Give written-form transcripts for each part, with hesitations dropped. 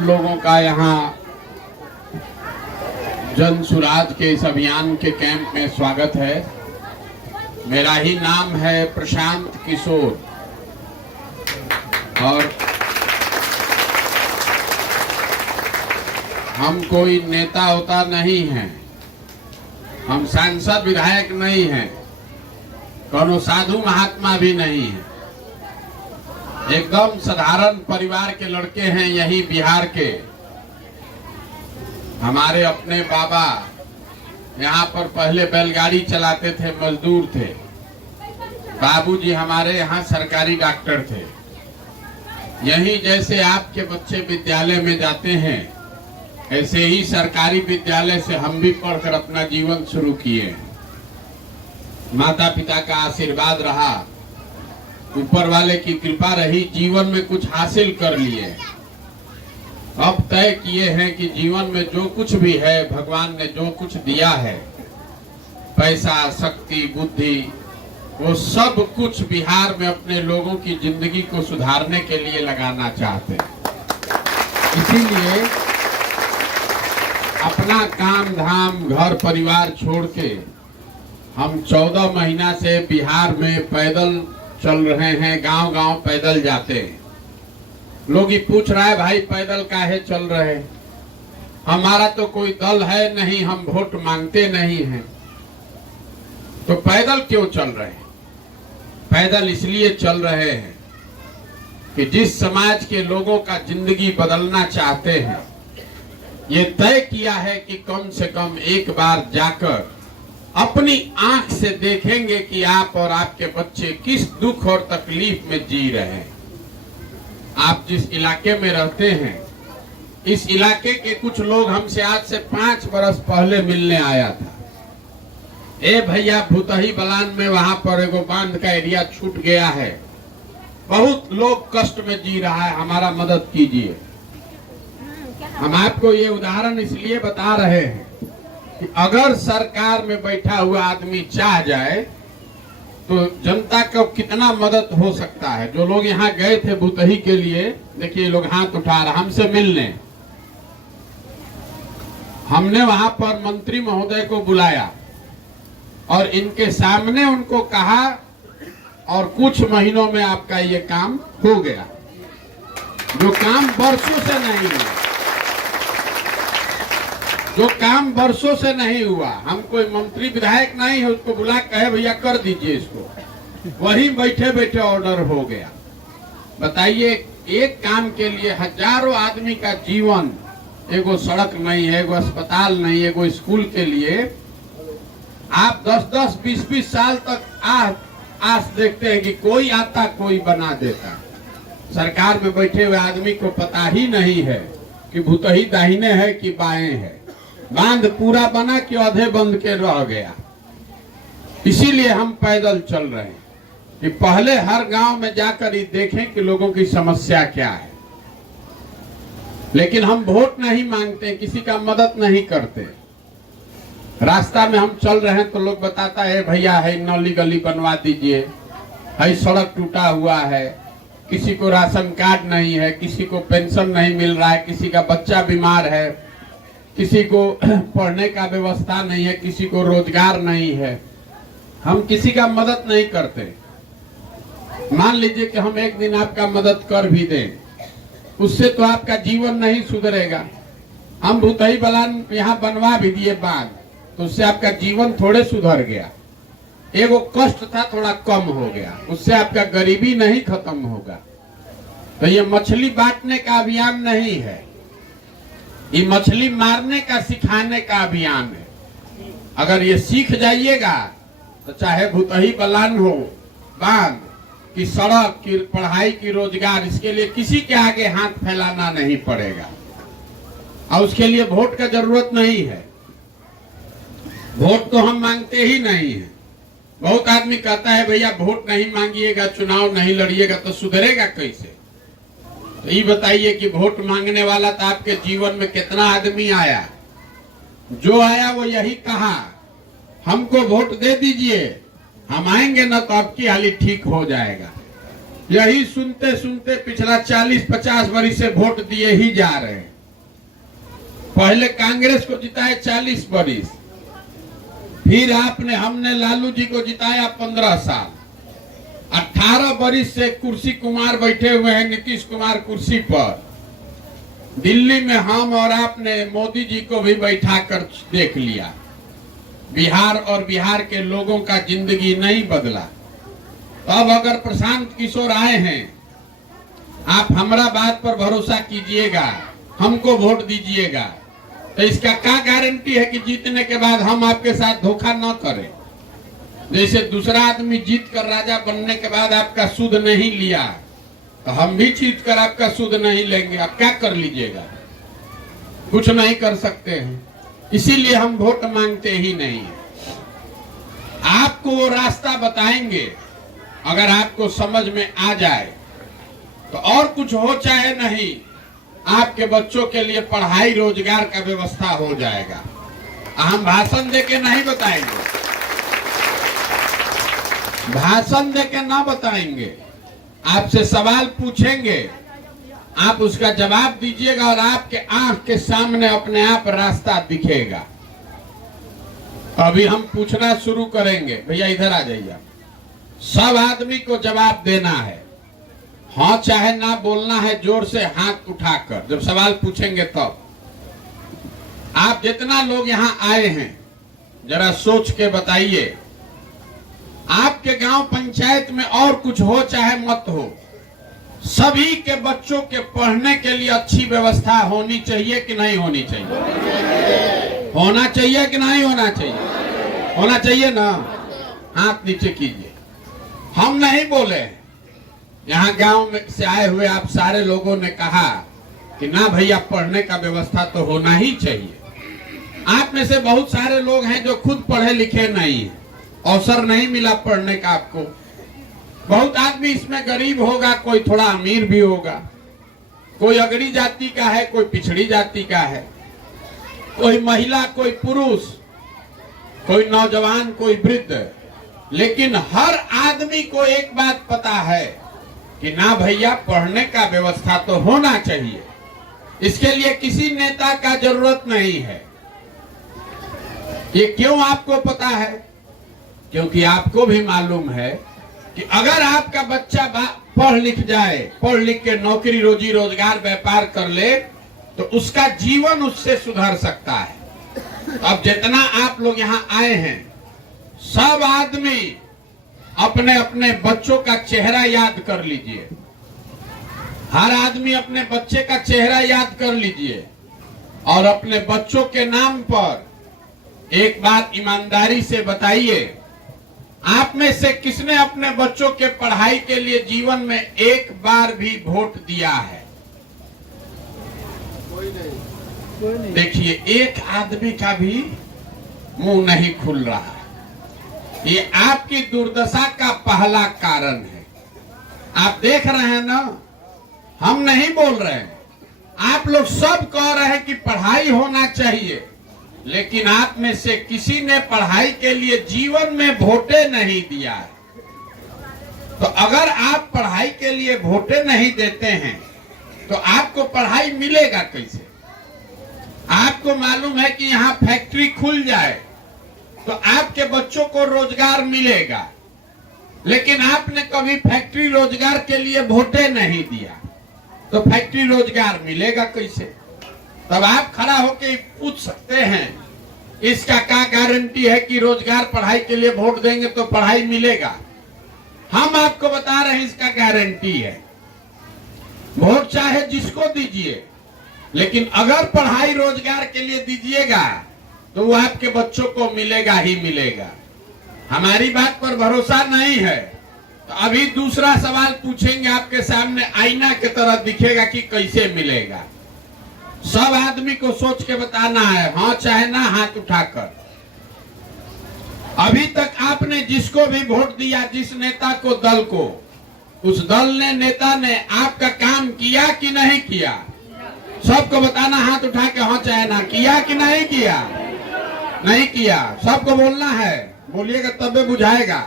लोगों का यहाँ जन सुराज के इस अभियान के कैंप में स्वागत है। मेरा ही नाम है प्रशांत किशोर और हम कोई नेता होता नहीं है, हम सांसद विधायक नहीं हैं, कोनो साधु महात्मा भी नहीं है। एकदम साधारण परिवार के लड़के हैं यही बिहार के। हमारे अपने बाबा यहाँ पर पहले बैलगाड़ी चलाते थे, मजदूर थे। बाबूजी हमारे यहाँ सरकारी डॉक्टर थे। यही जैसे आपके बच्चे विद्यालय में जाते हैं, ऐसे ही सरकारी विद्यालय से हम भी पढ़कर अपना जीवन शुरू किए। माता पिता का आशीर्वाद रहा, ऊपर वाले की कृपा रही, जीवन में कुछ हासिल कर लिए। अब तय किए हैं कि जीवन में जो कुछ भी है, भगवान ने जो कुछ दिया है, पैसा, शक्ति, बुद्धि, वो सब कुछ बिहार में अपने लोगों की जिंदगी को सुधारने के लिए लगाना चाहते हैं। इसीलिए अपना काम धाम, घर परिवार छोड़ के हम 14 महीना से बिहार में पैदल चल रहे हैं। गांव गांव पैदल जाते हैं। लोग ही पूछ रहा है भाई पैदल काहे चल रहे? हमारा तो कोई दल है नहीं, हम वोट मांगते नहीं हैं, तो पैदल क्यों चल रहे हैं? पैदल इसलिए चल रहे हैं कि जिस समाज के लोगों का जिंदगी बदलना चाहते हैं, ये तय किया है कि कम से कम एक बार जाकर अपनी आंख से देखेंगे कि आप और आपके बच्चे किस दुख और तकलीफ में जी रहे हैं। आप जिस इलाके में रहते हैं, इस इलाके के कुछ लोग हमसे आज से 5 बरस पहले मिलने आया था। ए भैया, भूतही बलान में वहां पर एगो बांध का एरिया छूट गया है, बहुत लोग कष्ट में जी रहा है, हमारा मदद कीजिए। हम आपको ये उदाहरण इसलिए बता रहे हैं कि अगर सरकार में बैठा हुआ आदमी चाह जाए तो जनता को कितना मदद हो सकता है। जो लोग यहाँ गए थे भूतही के लिए, देखिए लोग हाथ उठा रहे हमसे मिलने। हमने वहां पर मंत्री महोदय को बुलाया और इनके सामने उनको कहा और कुछ महीनों में आपका ये काम हो गया, जो काम वर्षों से नहीं हुआ, जो काम वर्षों से नहीं हुआ। हम कोई मंत्री विधायक नहीं है उसको बुला कहे भैया कर दीजिए इसको, वही बैठे बैठे ऑर्डर हो गया। बताइए, एक काम के लिए हजारों आदमी का जीवन, एगो सड़क नहीं है, एगो अस्पताल नहीं, एगो स्कूल के लिए आप 10-10, 20-20 साल तक आस देखते हैं कि कोई आता, कोई बना देता। सरकार में बैठे हुए आदमी को पता ही नहीं है कि भूतही दाहिने है कि बाएं है, बांध पूरा बना कि आधे बंद के रह गया। इसीलिए हम पैदल चल रहे हैं कि पहले हर गांव में जाकर ही देखें कि लोगों की समस्या क्या है। लेकिन हम वोट नहीं मांगते, किसी का मदद नहीं करते। रास्ता में हम चल रहे हैं तो लोग बताता है भैया है नली गली बनवा दीजिए, है सड़क टूटा हुआ है, किसी को राशन कार्ड नहीं है, किसी को पेंशन नहीं मिल रहा है, किसी का बच्चा बीमार है, किसी को पढ़ने का व्यवस्था नहीं है, किसी को रोजगार नहीं है। हम किसी का मदद नहीं करते। मान लीजिए कि हम एक दिन आपका मदद कर भी दें, उससे तो आपका जीवन नहीं सुधरेगा। हम भूतही बलान यहाँ बनवा भी दिए बांध, तो उससे आपका जीवन थोड़े सुधर गया। एगो कष्ट था थोड़ा कम हो गया, उससे आपका गरीबी नहीं खत्म होगा। तो ये मछली बांटने का अभियान नहीं है, ये मछली मारने का, सिखाने का अभियान है। अगर ये सीख जाइएगा तो चाहे भूतही बलान हो, बांध की, सड़क की, पढ़ाई की, रोजगार, इसके लिए किसी के आगे हाथ फैलाना नहीं पड़ेगा और उसके लिए वोट का जरूरत नहीं है। वोट तो हम मांगते ही नहीं है। बहुत आदमी कहता है भैया वोट नहीं मांगिएगा, चुनाव नहीं लड़िएगा तो सुधरेगा कैसे? तो ये बताइए कि वोट मांगने वाला तो आपके जीवन में कितना आदमी आया? जो आया वो यही कहा हमको वोट दे दीजिए, हम आएंगे ना तो आपकी हालत ठीक हो जाएगा। यही सुनते सुनते पिछला 40-50 वर्ष से वोट दिए ही जा रहे हैं। पहले कांग्रेस को जिताए 40 वर्ष, फिर हमने लालू जी को जिताया 15 साल, 18 वर्ष से कुर्सी कुमार बैठे हुए हैं, नीतीश कुमार कुर्सी पर। दिल्ली में हम और आपने मोदी जी को भी बैठा कर देख लिया। बिहार और बिहार के लोगों का जिंदगी नहीं बदला। अब अगर प्रशांत किशोर आए हैं, आप हमारा बात पर भरोसा कीजिएगा, हमको वोट दीजिएगा, तो इसका क्या गारंटी है कि जीतने के बाद हम आपके साथ धोखा न करें। जैसे दूसरा आदमी जीत कर राजा बनने के बाद आपका सुध नहीं लिया, तो हम भी जीत कर आपका सुध नहीं लेंगे। आप क्या कर लीजिएगा? कुछ नहीं कर सकते हैं। इसीलिए हम वोट मांगते ही नहीं है। आपको वो रास्ता बताएंगे, अगर आपको समझ में आ जाए तो और कुछ हो चाहे नहीं, आपके बच्चों के लिए पढ़ाई रोजगार का व्यवस्था हो जाएगा। हम भाषण देके नहीं बताएंगे, भाषण देके ना बताएंगे। आपसे सवाल पूछेंगे, आप उसका जवाब दीजिएगा और आपके आंख के सामने अपने आप रास्ता दिखेगा। अभी हम पूछना शुरू करेंगे। भैया इधर आ जाइए। सब आदमी को जवाब देना है, हाँ चाहे ना बोलना है, जोर से हाथ उठाकर जब सवाल पूछेंगे तब। आप जितना लोग यहाँ आए हैं जरा सोच के बताइए, आपके गांव पंचायत में और कुछ हो चाहे मत हो, सभी के बच्चों के पढ़ने के लिए अच्छी व्यवस्था होनी चाहिए कि नहीं होनी चाहिए? होना चाहिए कि नहीं होना चाहिए? होना चाहिए ना। हाथ नीचे कीजिए। हम नहीं बोले, यहाँ गांव में से आए हुए आप सारे लोगों ने कहा कि ना भैया पढ़ने का व्यवस्था तो होना ही चाहिए। आप में से बहुत सारे लोग हैं जो खुद पढ़े लिखे नहीं है, अवसर नहीं मिला पढ़ने का आपको। बहुत आदमी इसमें गरीब होगा, कोई थोड़ा अमीर भी होगा, कोई अगड़ी जाति का है, कोई पिछड़ी जाति का है, कोई महिला, कोई पुरुष, कोई नौजवान, कोई वृद्ध। लेकिन हर आदमी को एक बात पता है कि ना भैया पढ़ने का व्यवस्था तो होना चाहिए। इसके लिए किसी नेता का जरूरत नहीं है। ये क्यों आपको पता है? क्योंकि आपको भी मालूम है कि अगर आपका बच्चा पढ़ लिख जाए, पढ़ लिख के नौकरी रोजी रोजगार व्यापार कर ले, तो उसका जीवन उससे सुधर सकता है। अब जितना आप लोग यहाँ आए हैं, सब आदमी अपने अपने बच्चों का चेहरा याद कर लीजिए। हर आदमी अपने बच्चे का चेहरा याद कर लीजिए और अपने बच्चों के नाम पर एक बात ईमानदारी से बताइए, आप में से किसने अपने बच्चों के पढ़ाई के लिए जीवन में एक बार भी वोट दिया है? कोई नहीं। देखिए, एक आदमी का भी मुंह नहीं खुल रहा। ये आपकी दुर्दशा का पहला कारण है। आप देख रहे हैं ना, हम नहीं बोल रहे हैं। आप लोग सब कह रहे हैं कि पढ़ाई होना चाहिए, लेकिन आप में से किसी ने पढ़ाई के लिए जीवन में वोटे नहीं दिया है। तो अगर आप पढ़ाई के लिए वोटे नहीं देते हैं तो आपको पढ़ाई मिलेगा कैसे? आपको मालूम है कि यहाँ फैक्ट्री खुल जाए तो आपके बच्चों को रोजगार मिलेगा, लेकिन आपने कभी फैक्ट्री रोजगार के लिए वोटे नहीं दिया, तो फैक्ट्री रोजगार मिलेगा कैसे? तब आप खड़ा होकर पूछ सकते हैं, इसका क्या गारंटी है कि रोजगार पढ़ाई के लिए वोट देंगे तो पढ़ाई मिलेगा? हम आपको बता रहे हैं इसका गारंटी है। वोट चाहे जिसको दीजिए, लेकिन अगर पढ़ाई रोजगार के लिए दीजिएगा तो वो आपके बच्चों को मिलेगा ही मिलेगा। हमारी बात पर भरोसा नहीं है तो अभी दूसरा सवाल पूछेंगे, आपके सामने आईना की तरह दिखेगा कि कैसे मिलेगा। सब आदमी को सोच के बताना है, हाँ चाहे ना, हाथ उठाकर। अभी तक आपने जिसको भी वोट दिया, जिस नेता को, दल को, उस दल ने, नेता ने आपका काम किया कि नहीं किया? सबको बताना हाथ उठा के, हाँ चाहे ना, किया कि नहीं किया? नहीं किया। सबको बोलना है, बोलिएगा तबे बुझाएगा।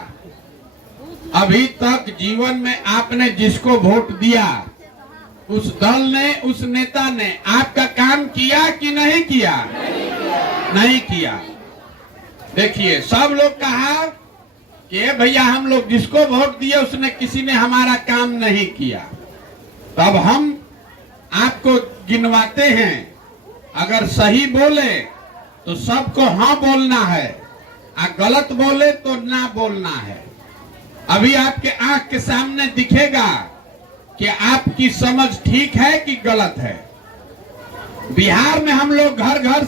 अभी तक जीवन में आपने जिसको वोट दिया उस दल ने, उस नेता ने आपका काम किया कि नहीं किया? नहीं किया। देखिए, सब लोग कहा कि भैया हम लोग जिसको वोट दिए उसने, किसी ने हमारा काम नहीं किया। तब हम आपको गिनवाते हैं, अगर सही बोले तो सबको हाँ बोलना है, और गलत बोले तो ना बोलना है। अभी आपके आंख के सामने दिखेगा कि आपकी समझ ठीक है कि गलत है। बिहार में हम लोग घर घर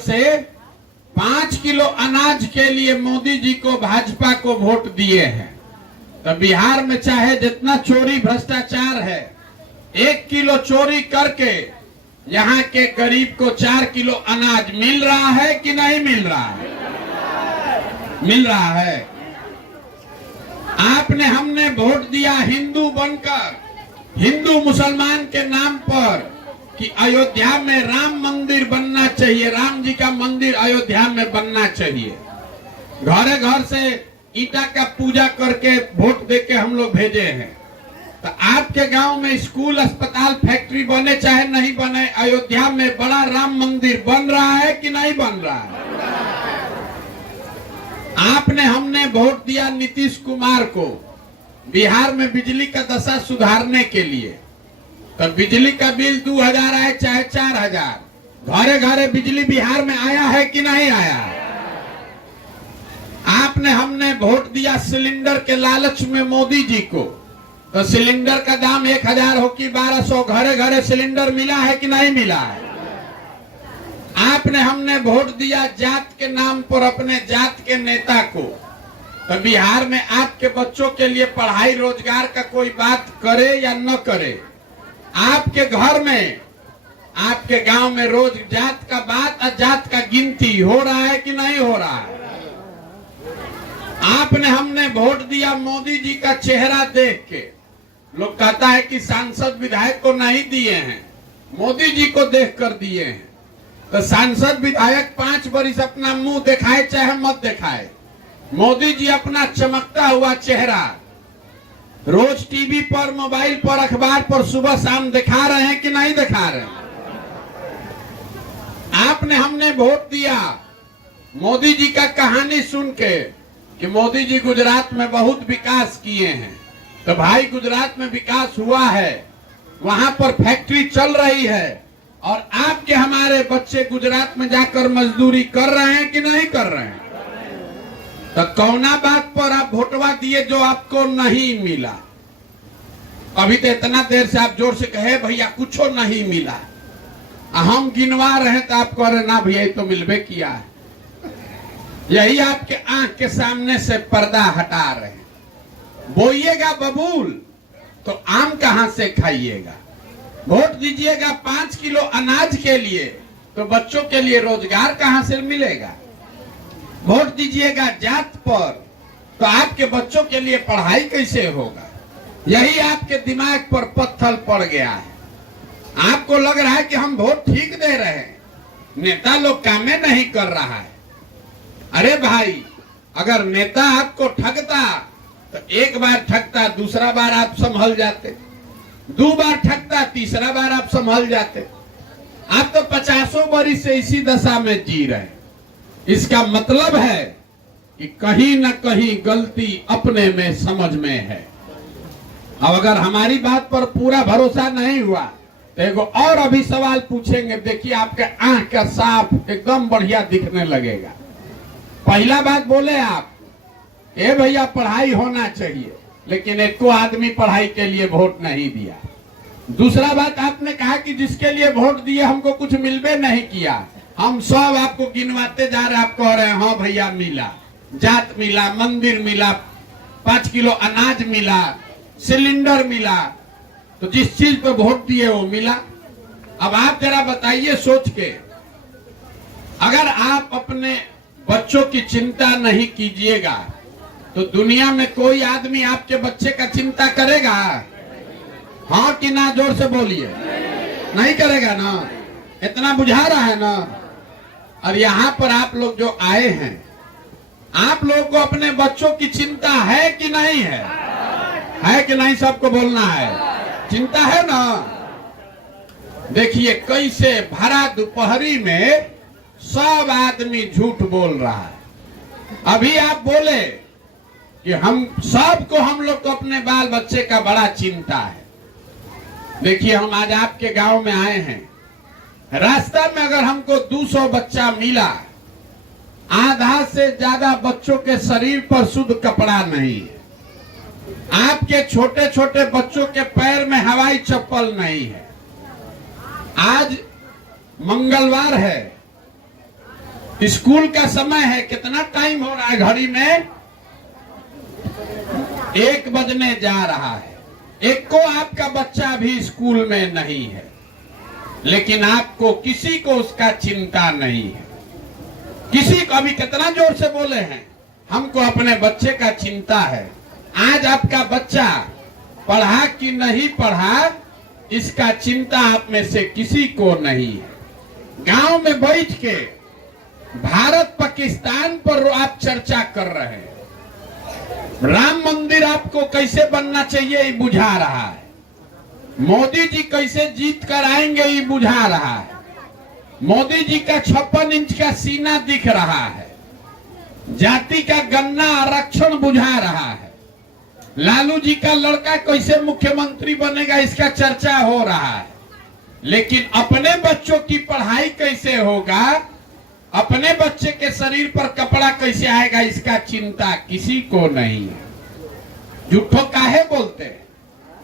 से 5 किलो अनाज के लिए मोदी जी को, भाजपा को वोट दिए हैं। तो बिहार में चाहे जितना चोरी भ्रष्टाचार है, 1 किलो चोरी करके यहाँ के गरीब को 4 किलो अनाज मिल रहा है कि नहीं मिल रहा है? मिल रहा है। आपने, हमने वोट दिया हिंदू बनकर, हिंदू मुसलमान के नाम पर, कि अयोध्या में राम मंदिर बनना चाहिए, राम जी का मंदिर अयोध्या में बनना चाहिए। घरे घर से ईटा का पूजा करके वोट देके हम लोग भेजे हैं। तो आपके गांव में स्कूल, अस्पताल, फैक्ट्री बने चाहे नहीं बने, अयोध्या में बड़ा राम मंदिर बन रहा है कि नहीं बन रहा है? आपने, हमने वोट दिया नीतीश कुमार को बिहार में बिजली का दशा सुधारने के लिए। तो बिजली का बिल 2000 आए चाहे 4000, घरे घरे बिजली बिहार में आया है कि नहीं आया? आपने, हमने वोट दिया सिलेंडर के लालच में मोदी जी को। तो सिलेंडर का दाम 1000 हो कि 1200, घरे घरे सिलेंडर मिला है कि नहीं मिला है? आपने, हमने वोट दिया जात के नाम पर अपने जात के नेता को। तो बिहार में आपके बच्चों के लिए पढ़ाई रोजगार का कोई बात करे या न करे, आपके घर में, आपके गांव में रोज जात का बात और जात का गिनती हो रहा है कि नहीं हो रहा है? आपने, हमने वोट दिया मोदी जी का चेहरा देख के। लोग कहता है कि सांसद विधायक को नहीं दिए हैं, मोदी जी को देख कर दिए हैं। तो सांसद विधायक 5 बरिस अपना मुंह दिखाए चाहे मत दिखाए, मोदी जी अपना चमकता हुआ चेहरा रोज टीवी पर, मोबाइल पर, अखबार पर सुबह शाम दिखा रहे हैं कि नहीं दिखा रहे हैं? आपने, हमने वोट दिया मोदी जी का कहानी सुन के कि मोदी जी गुजरात में बहुत विकास किए हैं। तो भाई, गुजरात में विकास हुआ है, वहां पर फैक्ट्री चल रही है, और आपके हमारे बच्चे गुजरात में जाकर मजदूरी कर रहे हैं कि नहीं कर रहे हैं? तो कौना बात पर आप वोटवा दिए जो आपको नहीं मिला? अभी तो इतना देर से आप जोर से कहे भैया कुछ नहीं मिला, हम गिनवा रहे हैं तो आप कह रहे ना भैया तो मिलबे किया है। यही आपके आंख के सामने से पर्दा हटा रहे हैं। बोइएगा बबूल तो आम कहां से खाइएगा? वोट दीजिएगा 5 किलो अनाज के लिए तो बच्चों के लिए रोजगार कहां से मिलेगा? वोट दीजिएगा जात पर तो आपके बच्चों के लिए पढ़ाई कैसे होगा? यही आपके दिमाग पर पत्थर पड़ गया है। आपको लग रहा है कि हम वोट ठीक दे रहे हैं, नेता लोग कामे नहीं कर रहा है। अरे भाई, अगर नेता आपको ठगता तो एक बार ठगता, दूसरा बार आप संभल जाते, 2 बार ठगता, तीसरा बार आप संभल जाते। आप तो 50 बरिस से इसी दशा में जी रहे। इसका मतलब है कि कहीं न कहीं गलती अपने में, समझ में है। अब अगर हमारी बात पर पूरा भरोसा नहीं हुआ तो एगो और अभी सवाल पूछेंगे, देखिए आपके आंख का साफ एकदम बढ़िया दिखने लगेगा। पहला बात बोले आप, ए भैया पढ़ाई होना चाहिए, लेकिन एक को आदमी पढ़ाई के लिए वोट नहीं दिया। दूसरा बात आपने कहा कि जिसके लिए वोट दिए हमको कुछ मिलबे नहीं किया। हम सब आपको गिनवाते जा रहे हैं, आप कह रहे हैं हाँ भैया मिला, जात मिला, मंदिर मिला, 5 किलो अनाज मिला, सिलेंडर मिला। तो जिस चीज पे वोट दिए वो मिला। अब आप जरा बताइए सोच के, अगर आप अपने बच्चों की चिंता नहीं कीजिएगा तो दुनिया में कोई आदमी आपके बच्चे का चिंता करेगा? हाँ कि ना? जोर से बोलिए। नहीं करेगा ना? इतना बुझा रहा है ना? और यहाँ पर आप लोग जो आए हैं, आप लोगों को अपने बच्चों की चिंता है कि नहीं है? है कि नहीं? सबको बोलना है, चिंता है ना? देखिए कैसे भरा दोपहरी में सब आदमी झूठ बोल रहा है। अभी आप बोले कि हम सबको, हम लोग को अपने बाल बच्चे का बड़ा चिंता है। देखिए हम आज आपके गांव में आए हैं, रास्ता में अगर हमको 200 बच्चा मिला, आधा से ज्यादा बच्चों के शरीर पर शुद्ध कपड़ा नहीं है, आपके छोटे छोटे बच्चों के पैर में हवाई चप्पल नहीं है। आज मंगलवार है, स्कूल का समय है, कितना टाइम हो रहा है घड़ी में? 1 बजने जा रहा है। एक को आपका बच्चा भी स्कूल में नहीं है, लेकिन आपको किसी को उसका चिंता नहीं है। किसी को, अभी कितना जोर से बोले हैं, हमको अपने बच्चे का चिंता है। आज आपका बच्चा पढ़ा कि नहीं पढ़ा, इसका चिंता आप में से किसी को नहीं है। गांव में बैठ के भारत पाकिस्तान पर आप चर्चा कर रहे हैं, राम मंदिर आपको कैसे बनना चाहिए ये बुझा रहा है, मोदी जी कैसे जीत कर आएंगे ये बुझा रहा है, मोदी जी का 56 इंच का सीना दिख रहा है, जाति का गन्ना आरक्षण बुझा रहा है, लालू जी का लड़का कैसे मुख्यमंत्री बनेगा इसका चर्चा हो रहा है। लेकिन अपने बच्चों की पढ़ाई कैसे होगा, अपने बच्चे के शरीर पर कपड़ा कैसे आएगा, इसका चिंता किसी को नहीं है। झूठो काहे बोलते हैं?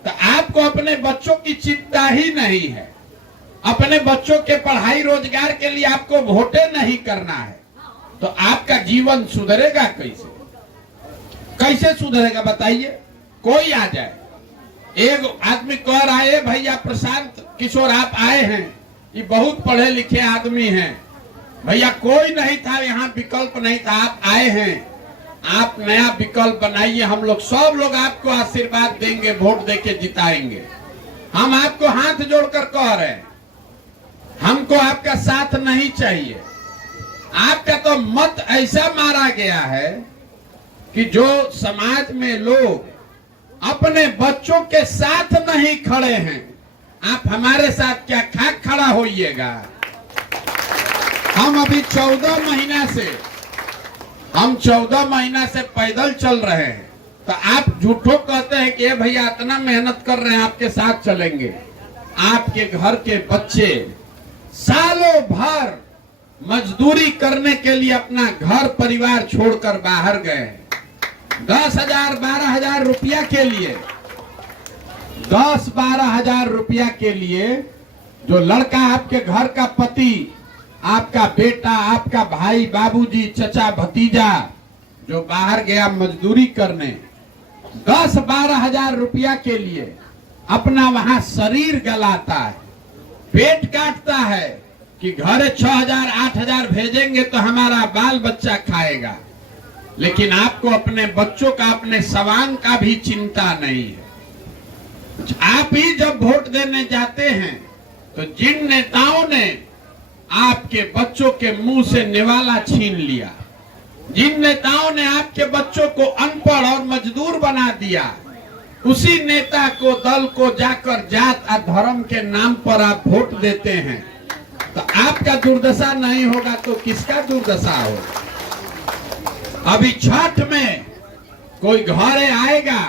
तो आपको अपने बच्चों की चिंता ही नहीं है, अपने बच्चों के पढ़ाई रोजगार के लिए आपको वोटे नहीं करना है, तो आपका जीवन सुधरेगा कैसे? कैसे सुधरेगा बताइए? कोई आ जाए, एक आदमी कह रहा है भैया प्रशांत किशोर आप आए हैं, ये बहुत पढ़े लिखे आदमी हैं, भैया कोई नहीं था यहाँ, विकल्प नहीं था, आप आए हैं, आप नया विकल्प बनाइए, हम लोग सब लोग आपको आशीर्वाद देंगे, वोट देके जिताएंगे। हम आपको हाथ जोड़कर कह रहे हैं, हमको आपका साथ नहीं चाहिए। आपका तो मत ऐसा मारा गया है कि जो समाज में लोग अपने बच्चों के साथ नहीं खड़े हैं, आप हमारे साथ क्या खाक खड़ा होइएगा? हम अभी 14 महीना से पैदल चल रहे हैं, तो आप झूठो कहते हैं कि भैया इतना मेहनत कर रहे हैं आपके साथ चलेंगे। आपके घर के बच्चे सालों भर मजदूरी करने के लिए अपना घर परिवार छोड़कर बाहर गए, 10,000 12,000 रुपया के लिए, 10-12,000 रुपया के लिए जो लड़का आपके घर का पति, आपका बेटा, आपका भाई, बाबूजी, चचा, भतीजा जो बाहर गया मजदूरी करने, 10-12,000 रुपया के लिए अपना वहां शरीर गलाता है, पेट काटता है कि घरे 6,000 8,000 भेजेंगे तो हमारा बाल बच्चा खाएगा। लेकिन आपको अपने बच्चों का, अपने सवांग का भी चिंता नहीं है। आप ही जब वोट देने जाते हैं तो जिन नेताओं ने आपके बच्चों के मुंह से निवाला छीन लिया, जिन नेताओं ने आपके बच्चों को अनपढ़ और मजदूर बना दिया, उसी नेता को, दल को जाकर जात और धर्म के नाम पर आप वोट देते हैं, तो आपका दुर्दशा नहीं होगा तो किसका दुर्दशा होगा? अभी छठ में कोई घरे आएगा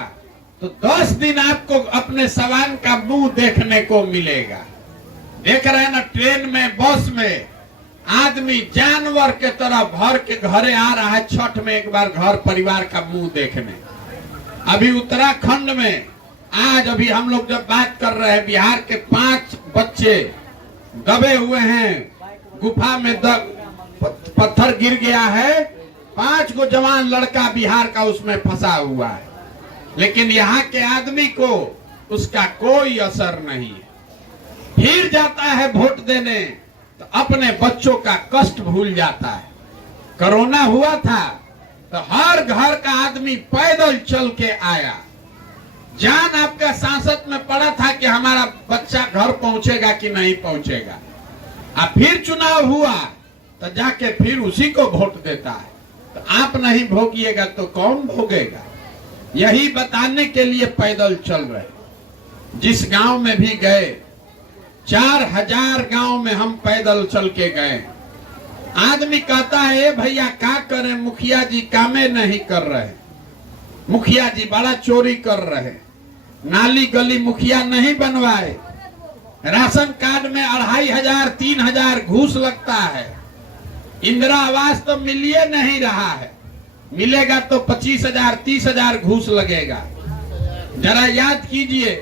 तो 10 दिन आपको अपने सवांग का मुंह देखने को मिलेगा। देख रहे हैं ना, ट्रेन में, बस में आदमी जानवर के तरह भर के घरे आ रहा है छठ में एक बार घर परिवार का मुंह देखने। अभी उत्तराखंड में आज अभी हम लोग जब बात कर रहे हैं, बिहार के 5 बच्चे दबे हुए हैं, गुफा में पत्थर गिर गया है, 5 को जवान लड़का बिहार का उसमें फंसा हुआ है, लेकिन यहाँ के आदमी को उसका कोई असर नहीं है। फिर जाता है वोट देने तो अपने बच्चों का कष्ट भूल जाता है। कोरोना हुआ था तो हर घर का आदमी पैदल चल के आया, जान आपका सांसद में पड़ा था कि हमारा बच्चा घर पहुंचेगा कि नहीं पहुंचेगा। अब फिर चुनाव हुआ तो जाके फिर उसी को वोट देता है। तो आप नहीं भोगिएगा तो कौन भोगेगा? यही बताने के लिए पैदल चल रहे। जिस गांव में भी गए, 4000 गांव में हम पैदल चल के गए। आदमी कहता है ए भैया क्या करें, मुखिया जी कामे नहीं कर रहे, मुखिया जी बड़ा चोरी कर रहे, नाली गली मुखिया नहीं बनवाए, राशन कार्ड में 2500 3000 घूस लगता है, इंदिरा आवास तो मिलिए नहीं रहा है, मिलेगा तो 25,000 30,000 घूस लगेगा। जरा याद कीजिए,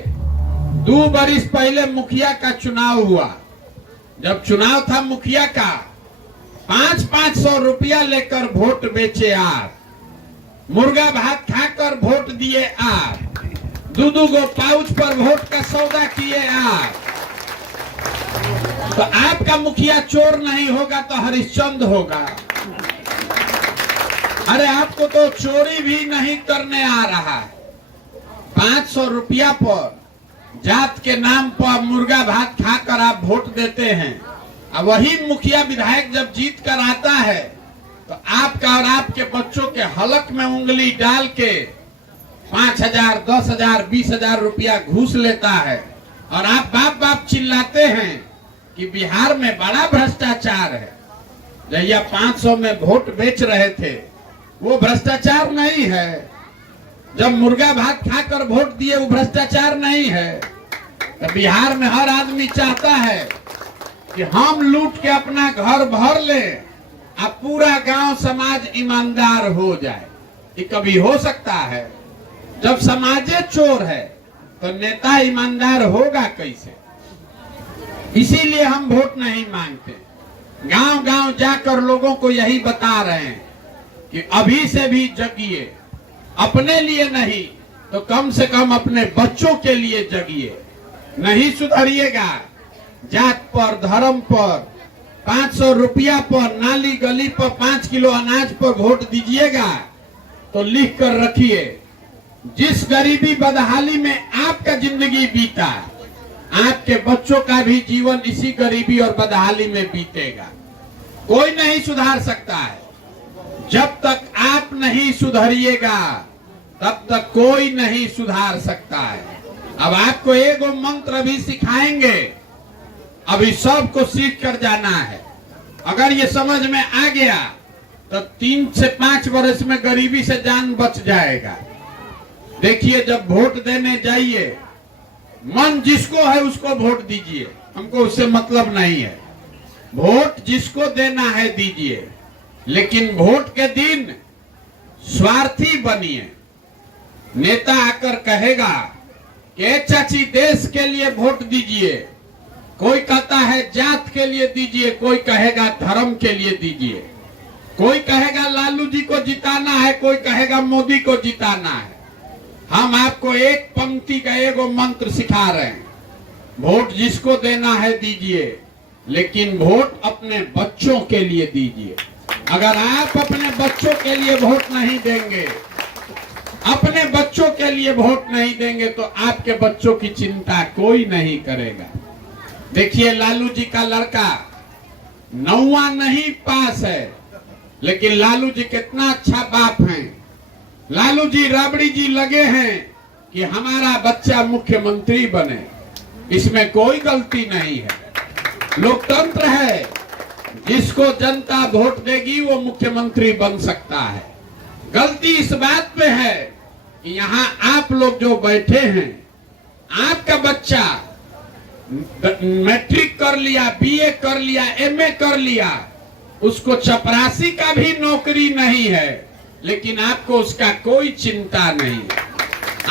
2 बरिस पहले मुखिया का चुनाव हुआ। जब चुनाव था मुखिया का, 500 रुपया लेकर वोट बेचे आर, मुर्गा भात खाकर वोट दिए आर, 2 गो पाउच पर वोट का सौदा किए आर। तो आपका मुखिया चोर नहीं होगा तो हरिश्चंद्र होगा। अरे आपको तो चोरी भी नहीं करने आ रहा है। 500 रुपया पर जात के नाम पर मुर्गा भात खाकर आप वोट देते हैं। अब वही मुखिया विधायक जब जीत कर आता है तो आपका और आपके बच्चों के हलक में उंगली डाल के 5,000 10,000 20,000 रुपया घूस लेता है। और आप बाप बाप चिल्लाते हैं कि बिहार में बड़ा भ्रष्टाचार है। जहिया 500 में वोट बेच रहे थे वो भ्रष्टाचार नहीं है, जब मुर्गा भात खाकर वोट दिए वो भ्रष्टाचार नहीं है। तो बिहार में हर आदमी चाहता है कि हम लूट के अपना घर भर ले, अब पूरा गांव समाज ईमानदार हो जाए। ये कभी हो सकता है? जब समाजे चोर है तो नेता ईमानदार होगा कैसे? इसीलिए हम वोट नहीं मांगते। गांव गांव जाकर लोगों को यही बता रहे हैं कि अभी से भी जगिए, अपने लिए नहीं तो कम से कम अपने बच्चों के लिए जगिए। नहीं सुधरिएगा, जात पर धर्म पर 500 रुपया पर नाली गली पर 5 किलो अनाज पर वोट दीजिएगा तो लिख कर रखिए, जिस गरीबी बदहाली में आपका जिंदगी बीता, आपके बच्चों का भी जीवन इसी गरीबी और बदहाली में बीतेगा। कोई नहीं सुधार सकता है। जब तक आप नहीं सुधरिएगा तब तक कोई नहीं सुधार सकता है। अब आपको एक मंत्र भी सिखाएंगे, अभी सबको सीख कर जाना है। अगर ये समझ में आ गया तो 3 से 5 वर्ष में गरीबी से जान बच जाएगा। देखिए, जब वोट देने जाइए, मन जिसको है उसको वोट दीजिए, हमको उससे मतलब नहीं है। वोट जिसको देना है दीजिए, लेकिन वोट के दिन स्वार्थी बनिए। नेता आकर कहेगा कि चाची देश के लिए वोट दीजिए, कोई कहता है जात के लिए दीजिए, कोई कहेगा धर्म के लिए दीजिए, कोई कहेगा लालू जी को जिताना है, कोई कहेगा मोदी को जिताना है। हम आपको एक पंक्ति का एगो मंत्र सिखा रहे हैं, वोट जिसको देना है दीजिए, लेकिन वोट अपने बच्चों के लिए दीजिए। अगर आप अपने बच्चों के लिए वोट नहीं देंगे, अपने बच्चों के लिए वोट नहीं देंगे तो आपके बच्चों की चिंता कोई नहीं करेगा। देखिए, लालू जी का लड़का 9वां नहीं पास है, लेकिन लालू जी कितना अच्छा बाप हैं। लालू जी राबड़ी जी लगे हैं कि हमारा बच्चा मुख्यमंत्री बने, इसमें कोई गलती नहीं है। लोकतंत्र है, जिसको जनता वोट देगी वो मुख्यमंत्री बन सकता है। गलती इस बात पे है कि यहाँ आप लोग जो बैठे हैं, आपका बच्चा मैट्रिक कर लिया, बीए कर लिया, एमए कर लिया, उसको चपरासी का भी नौकरी नहीं है, लेकिन आपको उसका कोई चिंता नहीं है।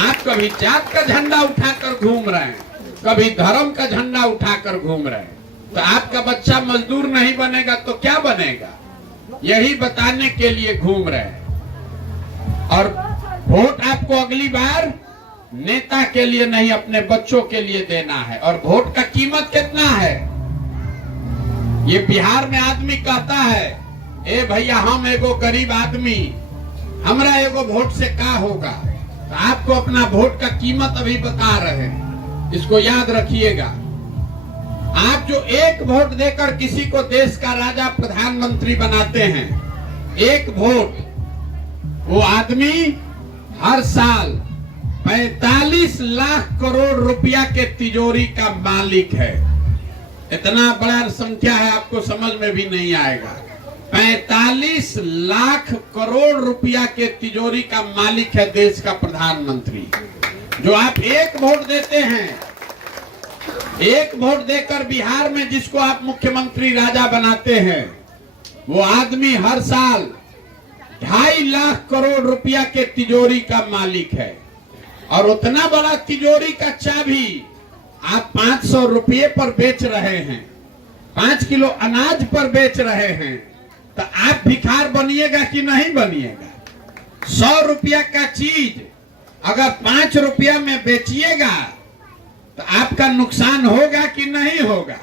आप कभी जात का झंडा उठाकर घूम रहे हैं, कभी धर्म का झंडा उठाकर घूम रहे हैं। तो आपका बच्चा मजदूर नहीं बनेगा तो क्या बनेगा? यही बताने के लिए घूम रहे हैं। और वोट आपको अगली बार नेता के लिए नहीं, अपने बच्चों के लिए देना है। और वोट का कीमत कितना है? ये बिहार में आदमी कहता है, ए भैया हम एगो गरीब आदमी, हमरा एगो वोट से क्या होगा? तो आपको अपना वोट का कीमत अभी बता रहे हैं, इसको याद रखिएगा। आप जो एक वोट देकर किसी को देश का राजा प्रधानमंत्री बनाते हैं, एक वोट वो आदमी हर साल 45 लाख करोड़ रुपया के तिजोरी का मालिक है। इतना बड़ा संख्या है, आपको समझ में भी नहीं आएगा। 45 लाख करोड़ रुपया के तिजोरी का मालिक है देश का प्रधानमंत्री। जो आप एक वोट देते हैं, एक वोट देकर बिहार में जिसको आप मुख्यमंत्री राजा बनाते हैं, वो आदमी हर साल 2.5 लाख करोड़ रुपया के तिजोरी का मालिक है। और उतना बड़ा तिजोरी का चाबी आप 500 रुपये पर बेच रहे हैं, 5 किलो अनाज पर बेच रहे हैं, तो आप भिखार बनिएगा कि नहीं बनिएगा? 100 रुपया का चीज अगर 5 रुपया में बेचिएगा तो आपका नुकसान होगा कि नहीं होगा?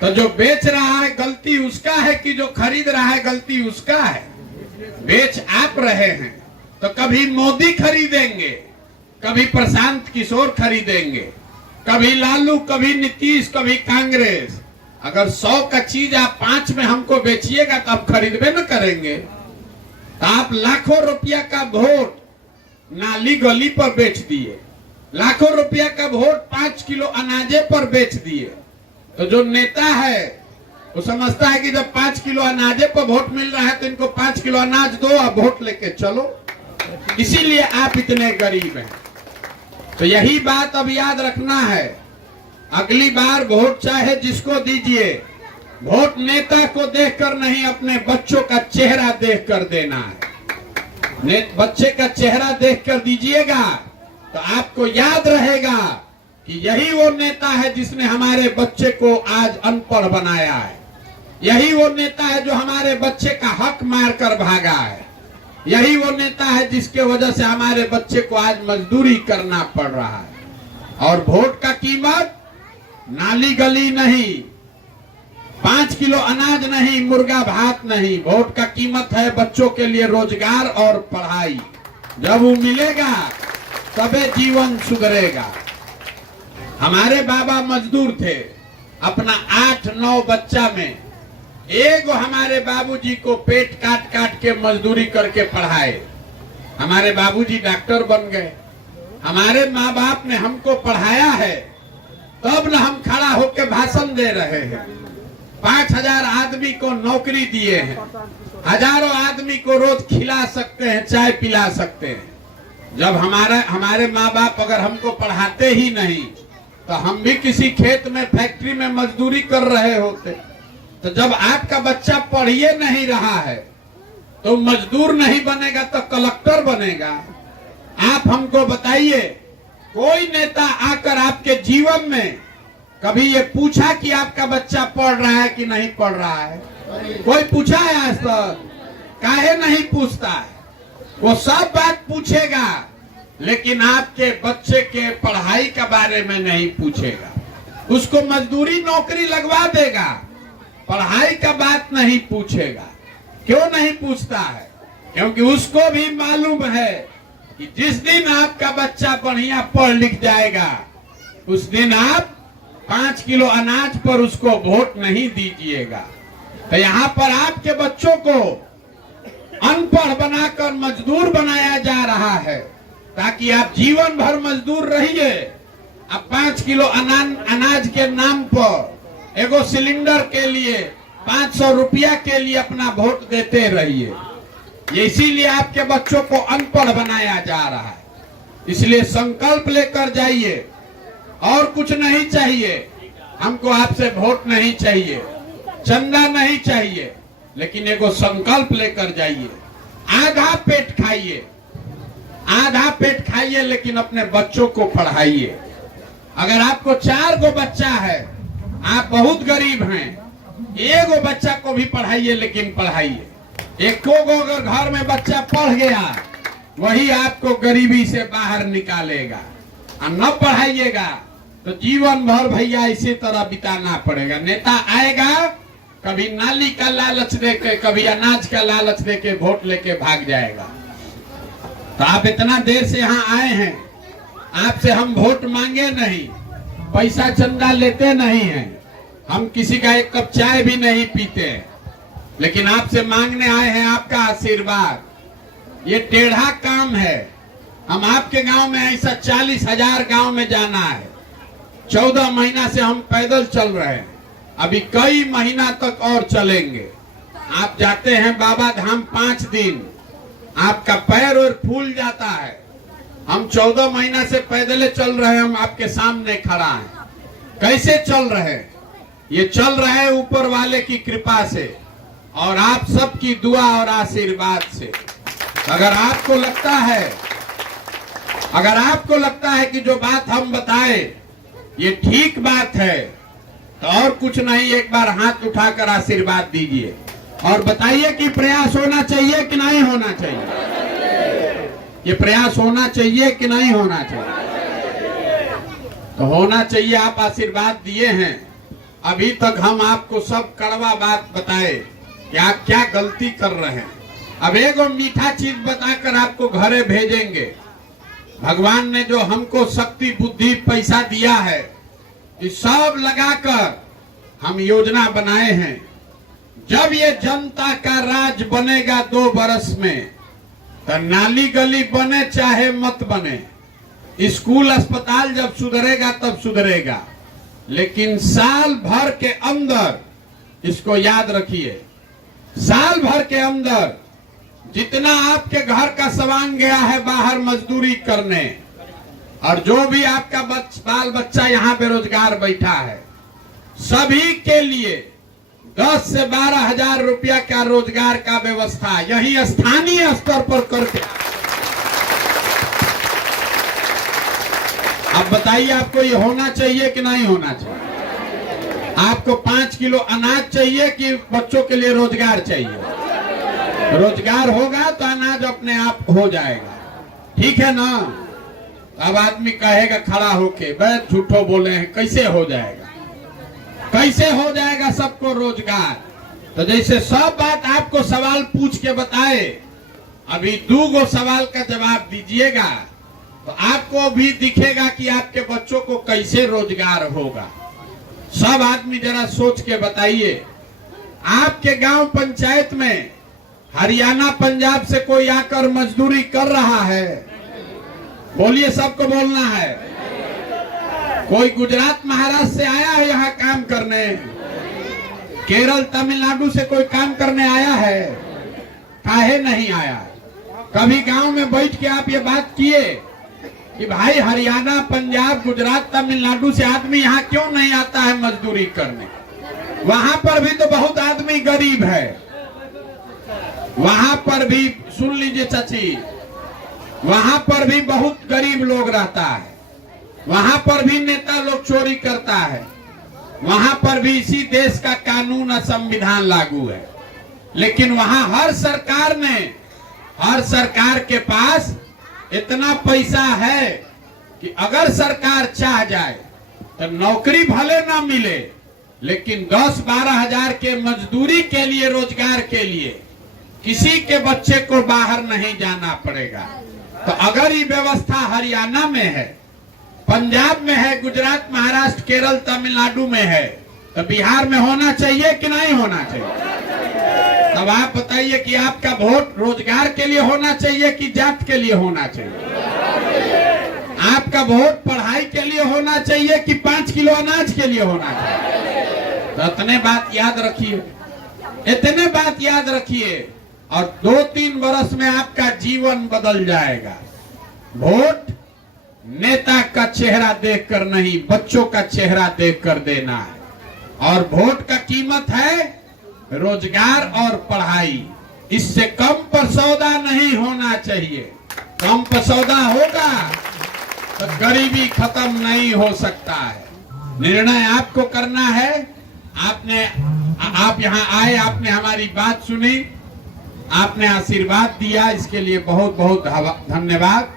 तो जो बेच रहा है गलती उसका है कि जो खरीद रहा है गलती उसका है? बेच आप रहे हैं। तो कभी मोदी खरीदेंगे, कभी प्रशांत किशोर खरीदेंगे, कभी लालू, कभी नीतीश, कभी कांग्रेस। अगर 100 का चीज आप 5 में हमको बेचिएगा तो आप खरीदबे न करेंगे। तो आप लाखों रुपया का वोट नाली गली पर बेच दिए, लाखों रुपया का वोट 5 किलो अनाजे पर बेच दिए। तो जो नेता है वो समझता है कि जब 5 किलो अनाजे पर वोट मिल रहा है तो इनको 5 किलो अनाज दो और वोट लेके चलो। इसीलिए आप इतने गरीब हैं। तो यही बात अब याद रखना है। अगली बार वोट चाहे जिसको दीजिए, वोट नेता को देखकर नहीं, अपने बच्चों का चेहरा देखकर देना है। बच्चे का चेहरा देखकर दीजिएगा तो आपको याद रहेगा कि यही वो नेता है जिसने हमारे बच्चे को आज अनपढ़ बनाया है। यही वो नेता है जो हमारे बच्चे का हक मारकर भागा है। यही वो नेता है जिसके वजह से हमारे बच्चे को आज मजदूरी करना पड़ रहा है। और वोट का कीमत नाली गली नहीं, 5 किलो अनाज नहीं, मुर्गा भात नहीं। वोट का कीमत है बच्चों के लिए रोजगार और पढ़ाई। जब वो मिलेगा तबे जीवन सुधरेगा। हमारे बाबा मजदूर थे। अपना 8-9 बच्चा में एक हमारे बाबूजी को पेट काट काट के मजदूरी करके पढ़ाए। हमारे बाबूजी डॉक्टर बन गए। हमारे माँ बाप ने हमको पढ़ाया है, तब न हम खड़ा होकर भाषण दे रहे हैं। 5000 आदमी को नौकरी दिए हैं, हजारों आदमी को रोज खिला सकते हैं, चाय पिला सकते हैं। जब हमारे माँ बाप अगर हमको पढ़ाते ही नहीं तो हम भी किसी खेत में, फैक्ट्री में मजदूरी कर रहे होते। तो जब आपका बच्चा पढ़िए नहीं रहा है तो मजदूर नहीं बनेगा तो कलेक्टर बनेगा। आप हमको बताइए, कोई नेता आकर आपके जीवन में कभी ये पूछा कि आपका बच्चा पढ़ रहा है कि नहीं पढ़ रहा है? कोई पूछा है आज तक? काहे नहीं पूछता है? वो सब बात पूछेगा लेकिन आपके बच्चे के पढ़ाई के बारे में नहीं पूछेगा। उसको मजदूरी नौकरी लगवा देगा, पढ़ाई का बात नहीं पूछेगा। क्यों नहीं पूछता है? क्योंकि उसको भी मालूम है कि जिस दिन आपका बच्चा बढ़िया पढ़ लिख जाएगा उस दिन आप 5 किलो अनाज पर उसको वोट नहीं दीजिएगा। तो यहाँ पर आपके बच्चों को अनपढ़ बनाकर मजदूर बनाया जा रहा है ताकि आप जीवन भर मजदूर रहिए। अब 5 किलो अनाज के नाम पर एगो सिलेंडर के लिए 500 रुपया के लिए अपना वोट देते रहिए। ये इसीलिए आपके बच्चों को अनपढ़ बनाया जा रहा है। इसलिए संकल्प लेकर जाइए। और कुछ नहीं चाहिए हमको, आपसे वोट नहीं चाहिए, चंदा नहीं चाहिए, लेकिन एगो संकल्प लेकर जाइए। आधा पेट खाइए, आधा पेट खाइए, लेकिन अपने बच्चों को पढ़ाइए। अगर आपको 4 गो बच्चा है, आप बहुत गरीब हैं, एगो बच्चा को भी पढ़ाइए, लेकिन पढ़ाइए। एको गो अगर घर में बच्चा पढ़ गया वही आपको गरीबी से बाहर निकालेगा। और न पढ़ाइएगा तो जीवन भर भैया इसी तरह बिताना पड़ेगा। नेता आएगा, कभी नाली का लालच देके, कभी अनाज का लालच देके वोट लेके भाग जाएगा। तो आप इतना देर से यहाँ आए हैं, आपसे हम वोट मांगे नहीं, पैसा चंदा लेते नहीं हैं, हम किसी का एक कप चाय भी नहीं पीते, लेकिन आपसे मांगने आए हैं आपका आशीर्वाद। ये टेढ़ा काम है। हम आपके गांव में ऐसा 40,000 गांव में जाना है। 14 महीना से हम पैदल चल रहे हैं, अभी कई महीना तक और चलेंगे। आप जाते हैं बाबा धाम 5 दिन, आपका पैर और फूल जाता है। हम 14 महीना से पैदल चल रहे हैं, हम आपके सामने खड़ा हैं। कैसे चल रहे हैं? ये चल रहे हैं ऊपर वाले की कृपा से और आप सबकी दुआ और आशीर्वाद से। अगर आपको लगता है कि जो बात हम बताए ये ठीक बात है तो और कुछ नहीं, एक बार हाथ उठाकर आशीर्वाद दीजिए और बताइए कि प्रयास होना चाहिए कि नहीं होना चाहिए। ये प्रयास होना चाहिए कि नहीं होना चाहिए? तो होना चाहिए। आप आशीर्वाद दिए हैं। अभी तक हम आपको सब कड़वा बात बताए कि आप क्या गलती कर रहे हैं। अब एक मीठा चीज बताकर आपको घरे भेजेंगे। भगवान ने जो हमको शक्ति, बुद्धि, पैसा दिया है, ये सब लगाकर हम योजना बनाए हैं। जब ये जनता का राज बनेगा 2 बरस में, तो नाली गली बने चाहे मत बने, स्कूल अस्पताल जब सुधरेगा तब सुधरेगा, लेकिन साल भर के अंदर, इसको याद रखिए, साल भर के अंदर जितना आपके घर का सामान गया है बाहर मजदूरी करने, और जो भी आपका बाल बच्चा यहाँ बेरोजगार बैठा है, सभी के लिए 10 से 12 हजार रुपया का रोजगार का व्यवस्था यही स्थानीय स्तर पर करके। अब बताइए आपको ये होना चाहिए कि नहीं होना चाहिए? आपको 5 किलो अनाज चाहिए कि बच्चों के लिए रोजगार चाहिए? रोजगार होगा तो अनाज अपने आप हो जाएगा, ठीक है ना? अब आदमी कहेगा खड़ा होके, बस झूठो बोले हैं, कैसे हो जाएगा? कैसे हो जाएगा सबको रोजगार? तो जैसे सब बात आपको सवाल पूछ के बताए, अभी 2 सवाल का जवाब दीजिएगा तो आपको भी दिखेगा कि आपके बच्चों को कैसे रोजगार होगा। सब आदमी जरा सोच के बताइए, आपके गांव पंचायत में हरियाणा पंजाब से कोई आकर मजदूरी कर रहा है? बोलिए, सबको बोलना है। कोई गुजरात महाराष्ट्र से आया है यहाँ काम करने? केरल तमिलनाडु से कोई काम करने आया है? काहे नहीं आया? कभी गांव में बैठ के आप ये बात किए कि भाई हरियाणा पंजाब गुजरात तमिलनाडु से आदमी यहाँ क्यों नहीं आता है मजदूरी करने? वहां पर भी तो बहुत आदमी गरीब है। वहां पर भी सुन लीजिए चाची, वहां पर भी बहुत गरीब लोग रहता है। वहां पर भी नेता लोग चोरी करता है। वहां पर भी इसी देश का कानून और संविधान लागू है। लेकिन वहां हर सरकार के पास इतना पैसा है कि अगर सरकार चाह जाए तो नौकरी भले ना मिले, लेकिन 10-12 हजार के मजदूरी के लिए, रोजगार के लिए किसी के बच्चे को बाहर नहीं जाना पड़ेगा। तो अगर ये व्यवस्था हरियाणा में है, पंजाब में है, गुजरात, महाराष्ट्र, केरल, तमिलनाडु में है, तो बिहार में होना चाहिए कि नहीं होना चाहिए? अब आप बताइए कि आपका वोट रोजगार के लिए होना चाहिए कि जात के लिए होना चाहिए? आपका वोट पढ़ाई के लिए होना चाहिए कि 5 किलो अनाज के लिए होना चाहिए? तो इतने बात याद रखिए, इतने बात याद रखिए और 2-3 वर्ष में आपका जीवन बदल जाएगा। वोट नेता का चेहरा देखकर नहीं, बच्चों का चेहरा देखकर देना है। और वोट का कीमत है रोजगार और पढ़ाई। इससे कम पर सौदा नहीं होना चाहिए। कम पर सौदा होगा तो गरीबी खत्म नहीं हो सकता है। निर्णय आपको करना है। आप यहाँ आए, आपने हमारी बात सुनी, आपने आशीर्वाद दिया, इसके लिए बहुत बहुत धन्यवाद।